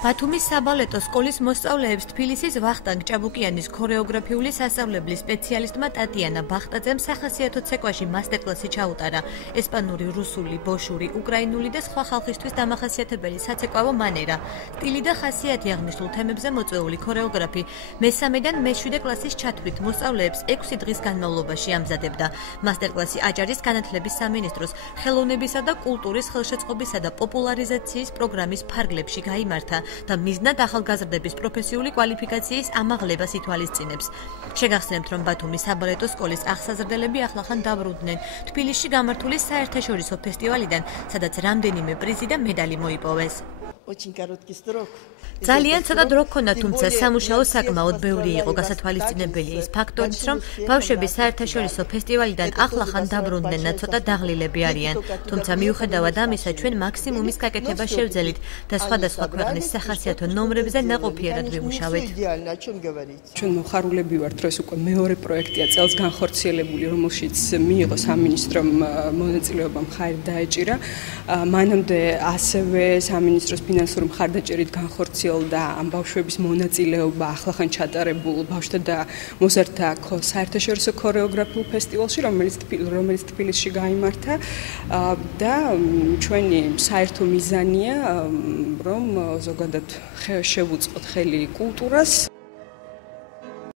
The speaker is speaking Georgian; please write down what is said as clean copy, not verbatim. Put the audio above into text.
ბათუმის საბალეტო სკოლის მოსწავლეებს თბილისის ვახტანგ ჭაბუკიანის ქორეოგრაფიული სასწავლებლის სპეციალისტმა ტატიანა ბახტაძემ სახასიათო ცეკვაში მასტერკლასი ჩაუტარა. ესპანური, რუსული, ბოშური, უკრაინული და სხვა ხალხისთვის დამახასიათებელი საცეკვაო მანერა. სტილი და ხასიათი აღნიშნულ თემებზე მოწვეული ქორეოგრაფი მესამედან მე-7 კლასის ჩათვლით მოსწავლეებს 6 დღის განმავლობაში ამზადებდა. მასტერკლასი აჭარის განათლების სამინისტროს ხელოვნებისა და კულტურის ხელშეწყობისა და პოპულარიზაციის პროგრამის ფარგლებში გაიმართა და მიზნად ახალგაზრდების პროფესიული კვალიფიკაციის ამაღლებას ითვალისწინებს. შეგახსენებთ, რომ ბათუმის საბალეტო სკოლის აღსაზრდელები ახლახან დაბრუნდნენ თბილისში გამართული საერთაშორისო ფესტივალიდან, სადაც რამდენიმე პრიზი და медали მოიპოვეს. ძალიან ცოტა დრო ჰქონდა, თუმცა სამუშაო საკმაოდ ბევრი იყო. გასათვალისწინებელია ის ფაქტორიც, რომ ბავშვები საერთაშორისო ფესტივალიდან ახლახან დაბრუნდნენ და ცოტა დაღლილები არიან. თუმცა მიუხედავად ამისა, ჩვენ მაქსიმუმის გაკეთება შევძელით და სხვადასხვა ქვეყნის სახასიათო ნომრებზე ნაყოფიერად ვიმუშავეთ. ჩვენ მოხარულები ვართ, რომ ეს უკვე მეორე პროექტია წელს განხორციელებული, რომელშიც მიიღო სამინისტრომ მონაწილეობა მხარი დაეჭირა. მანამდე ასევე სამინისტროს ფინანსური მხარდაჭერით განხორციელდა ამ ბავშვების მონაწილეობა ახლახან ჩატარებულ ბავშვთა და მოზარდთა საერთაშორისო ქორეოგრაფიულ ფესტივალში, რომელიც თბილისში გაიმართა და ჩვენი საერთო მიზანია, რომ ზოგადად შევუწყოთ ხელი კულტურას,